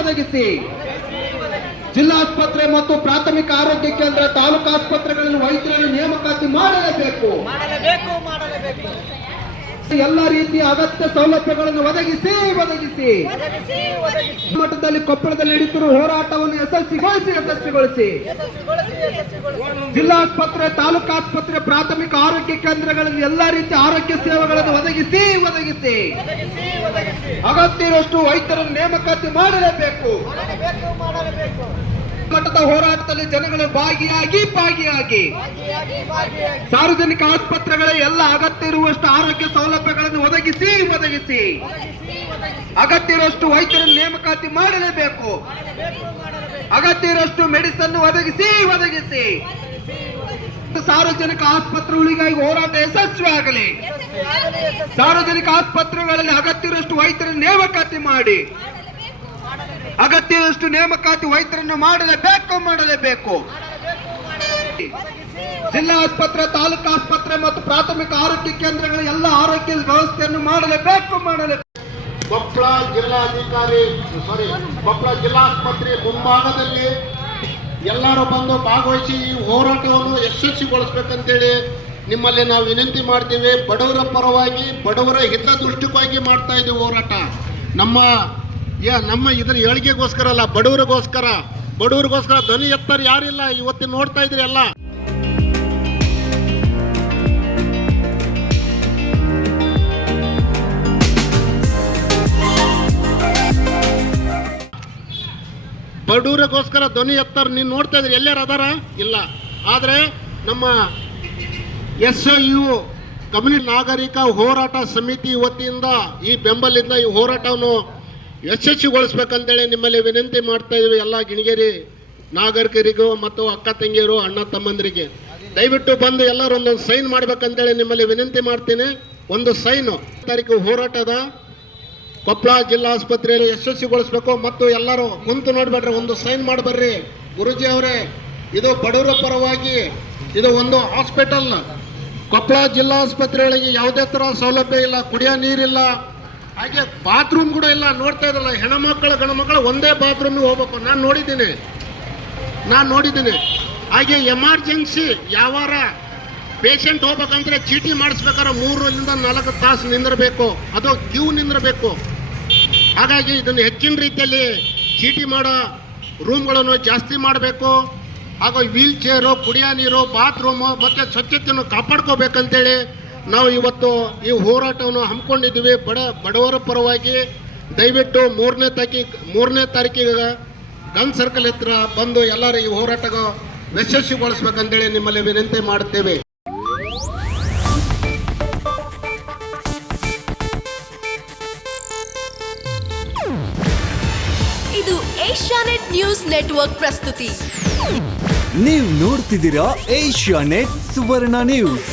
ಒದಗಿಸಿ ಜಿಲ್ಲಾಸ್ಪತ್ರೆ ಮತ್ತು ಪ್ರಾಥಮಿಕ ಆರೋಗ್ಯ ಕೇಂದ್ರ ತಾಲೂಕು ಆಸ್ಪತ್ರೆಗಳನ್ನು ವೈದ್ಯರನ್ನು ನೇಮಕಾತಿ ಮಾಡಲೇಬೇಕು. ಎಲ್ಲ ರೀತಿಯ ಅಗತ್ಯ ಸೌಲಭ್ಯಗಳನ್ನು ಒದಗಿಸಿ ಮಟ್ಟದಲ್ಲಿ ಕೊಪ್ಪಳದಲ್ಲಿ ನಡೆಯುತ್ತಿರುವ ಹೋರಾಟವನ್ನು ಯಶಸ್ವಿಗೊಳಿಸಿ ಜಿಲ್ಲಾಸ್ಪತ್ರೆ ತಾಲೂಕು ಆಸ್ಪತ್ರೆ ಪ್ರಾಥಮಿಕ ಆರೋಗ್ಯ ಕೇಂದ್ರಗಳಲ್ಲಿ ಎಲ್ಲಾ ರೀತಿಯ ಆರೋಗ್ಯ ಸೇವೆಗಳನ್ನು ಒದಗಿಸಿ ಅಗತ್ಯ ಇರುವಷ್ಟು ವೈದ್ಯರನ್ನು ನೇಮಕಾತಿ ಮಾಡಲೇಬೇಕು. ಮಟ್ಟದ ಹೋರಾಟದಲ್ಲಿ ಜನಗಳು ಭಾಗಿಯಾಗಿ ಸಾರ್ವಜನಿಕ ಆಸ್ಪತ್ರೆಗಳ ಎಲ್ಲ ಅಗತ್ಯ ಇರುವಷ್ಟು ಆರೋಗ್ಯ ಸೌಲಭ್ಯಗಳನ್ನು ಒದಗಿಸಿ ಅಗತ್ಯ ಇರುವಷ್ಟು ವೈದ್ಯರನ್ನು ನೇಮಕಾತಿ ಮಾಡಲೇಬೇಕು. ಅಗತ್ಯ ಇರುವಷ್ಟು ಮೆಡಿಸನ್ ಒದಗಿಸಿ ಸಾರ್ವಜನಿಕ ಆಸ್ಪತ್ರೆಗಳಿಗಾಗಿ ಹೋರಾಟ ಯಶಸ್ವಿಯಾಗಲಿ. ಸಾರ್ವಜನಿಕ ಆಸ್ಪತ್ರೆಗಳಲ್ಲಿ ಅಗತ್ಯ ಇರುವಷ್ಟು ವೈದ್ಯರನ್ನು ನೇಮಕಾತಿ ಮಾಡಿ ಅಗತ್ಯದಷ್ಟು ನೇಮಕಾತಿ ವೈದ್ಯರನ್ನು ಮಾಡಲೇಬೇಕು. ಜಿಲ್ಲಾ ಆಸ್ಪತ್ರೆ ತಾಲೂಕು ಆಸ್ಪತ್ರೆ ಮತ್ತು ಪ್ರಾಥಮಿಕ ಆರೋಗ್ಯ ಕೇಂದ್ರಗಳ ಎಲ್ಲ ಆರೋಗ್ಯ ವ್ಯವಸ್ಥೆಯನ್ನು ಮಾಡಲೇಬೇಕು. ಕೊಪ್ಪಳ ಜಿಲ್ಲಾಸ್ಪತ್ರೆ ಮುಂಭಾಗದಲ್ಲಿ ಎಲ್ಲರೂ ಬಂದು ಭಾಗವಹಿಸಿ ಈ ಹೋರಾಟವನ್ನು ಯಶಸ್ವಿಗೊಳಿಸಬೇಕಂತೇಳಿ ನಿಮ್ಮಲ್ಲಿ ನಾವು ವಿನಂತಿ ಮಾಡ್ತೀವಿ. ಬಡವರ ಪರವಾಗಿ ಬಡವರ ಹಿತದೃಷ್ಟಿಗಾಗಿ ಮಾಡ್ತಾ ಇದ್ದೀವಿ ಹೋರಾಟ. ನಮ್ಮ ಇದರ ಏಳಿಗೆಗೋಸ್ಕರ ಅಲ್ಲ, ಬಡವರಿಗೋಸ್ಕರ ಧ್ವನಿ ಎತ್ತರ ಯಾರಿಲ್ಲ. ಇವತ್ತು ನೋಡ್ತಾ ಇದ್ರಿ ಎಲ್ಲ. ಬಡವರಿಗೋಸ್ಕರ ಧ್ವನಿ ಎತ್ತರ ನೀನು ನೋಡ್ತಾ ಇದ್ರಿ, ಎಲ್ಲಾರು ಅದಾರ? ಇಲ್ಲ. ಆದರೆ ನಮ್ಮ SIU ಕಮ್ಯುನಿಟಿ ನಾಗರಿಕ ಹೋರಾಟ ಸಮಿತಿ ವತಿಯಿಂದ ಈ ಬೆಂಬಲಿಂದ ಈ ಹೋರಾಟವನ್ನು ಯಶಸ್ವಿಗೊಳಿಸ್ಬೇಕಂತೇಳಿ ನಿಮ್ಮಲ್ಲಿ ವಿನಂತಿ ಮಾಡ್ತಾ ಇದ್ದೀವಿ. ಎಲ್ಲ ಗಿಣಿಗೇರಿ ನಾಗರಿಕರಿಗೂ ಮತ್ತು ಅಕ್ಕ ತಂಗಿಯರು ಅಣ್ಣ ತಮ್ಮಂದರಿಗೆ ದಯವಿಟ್ಟು ಬಂದು ಎಲ್ಲರೂ ಒಂದೊಂದು ಸೈನ್ ಮಾಡ್ಬೇಕಂತೇಳಿ ನಿಮ್ಮಲ್ಲಿ ವಿನಂತಿ ಮಾಡ್ತೀನಿ. ಒಂದು ಸೈನು ತಾರೀಕು ಹೋರಾಟದ ಕೊಪ್ಪಳ ಜಿಲ್ಲಾಸ್ಪತ್ರೆಯಲ್ಲಿ ಯಶಸ್ವಿಗೊಳಿಸ್ಬೇಕು. ಮತ್ತು ಎಲ್ಲರೂ ಕುಂತು ನೋಡ್ಬೇಡ್ರಿ, ಒಂದು ಸೈನ್ ಮಾಡಿಬರ್ರಿ. ಗುರುಜಿ ಅವರೇ, ಇದು ಬಡವರ ಪರವಾಗಿ ಇದು ಒಂದು ಹಾಸ್ಪಿಟಲ್. ಕೊಪ್ಪಳ ಜಿಲ್ಲಾಸ್ಪತ್ರೆಯೊಳಗೆ ಯಾವುದೇ ಥರ ಸೌಲಭ್ಯ ಇಲ್ಲ, ಕುಡಿಯೋ ನೀರಿಲ್ಲ, ಹಾಗೆ ಬಾತ್ರೂಮ್ ಕೂಡ ಇಲ್ಲ. ನೋಡ್ತಾ ಇದ್ರಲ್ಲ, ಹೆಣ್ಮಕ್ಳು ಗಂಡು ಒಂದೇ ಬಾತ್ರೂಮಿಗೆ ಹೋಗ್ಬೇಕು. ನಾನು ನೋಡಿದ್ದೀನಿ. ಹಾಗೆ ಎಮರ್ಜೆನ್ಸಿ ಯಾವಾರ ಪೇಷಂಟ್ ಹೋಗ್ಬೇಕಂದ್ರೆ ಚೀಟಿ ಮಾಡಿಸ್ಬೇಕಾದ್ರೆ 3 ರಿಂದ 4 ತಾಸು ನಿಂದಿರಬೇಕು, ಅದು ಕ್ಯೂ ನಿಂದಿರಬೇಕು. ಹಾಗಾಗಿ ಇದನ್ನು ಹೆಚ್ಚಿನ ರೀತಿಯಲ್ಲಿ ಚೀಟಿ ಮಾಡೋ ರೂಮ್ಗಳನ್ನು ಜಾಸ್ತಿ ಮಾಡಬೇಕು. ಹಾಗೂ ವೀಲ್ ಚೇರು, ಕುಡಿಯೋ ನೀರು, ಬಾತ್ರೂಮು ಮತ್ತು ಸ್ವಚ್ಛತೆಯನ್ನು ಕಾಪಾಡ್ಕೋಬೇಕಂತೇಳಿ ನಾವು ಇವತ್ತು ಈ ಹೋರಾಟವನ್ನು ಹಮ್ಮಿಕೊಂಡಿದ್ದೀವಿ. ಬಡವರ ಪರವಾಗಿ ದಯವಿಟ್ಟು 3ನೇ ತಾರೀಕಿಗೆ ಗನ್ ಸರ್ಕಲ್ ಹತ್ರ ಬಂದು ಎಲ್ಲರೂ ಈ ಹೋರಾಟ ಯಶಸ್ವಿಗೊಳಿಸ್ಬೇಕಂತೇಳಿ ನಿಮ್ಮಲ್ಲಿ ವಿನಂತಿ ಮಾಡುತ್ತೇವೆ. ಇದು ಏಷ್ಯಾನೆಟ್ ನ್ಯೂಸ್ ನೆಟ್ವರ್ಕ್ ಪ್ರಸ್ತುತಿ. ನೀವು ನೋಡ್ತಿದ್ದೀರಾ ಏಷ್ಯಾನೆಟ್ ಸುವರ್ಣ ನ್ಯೂಸ್.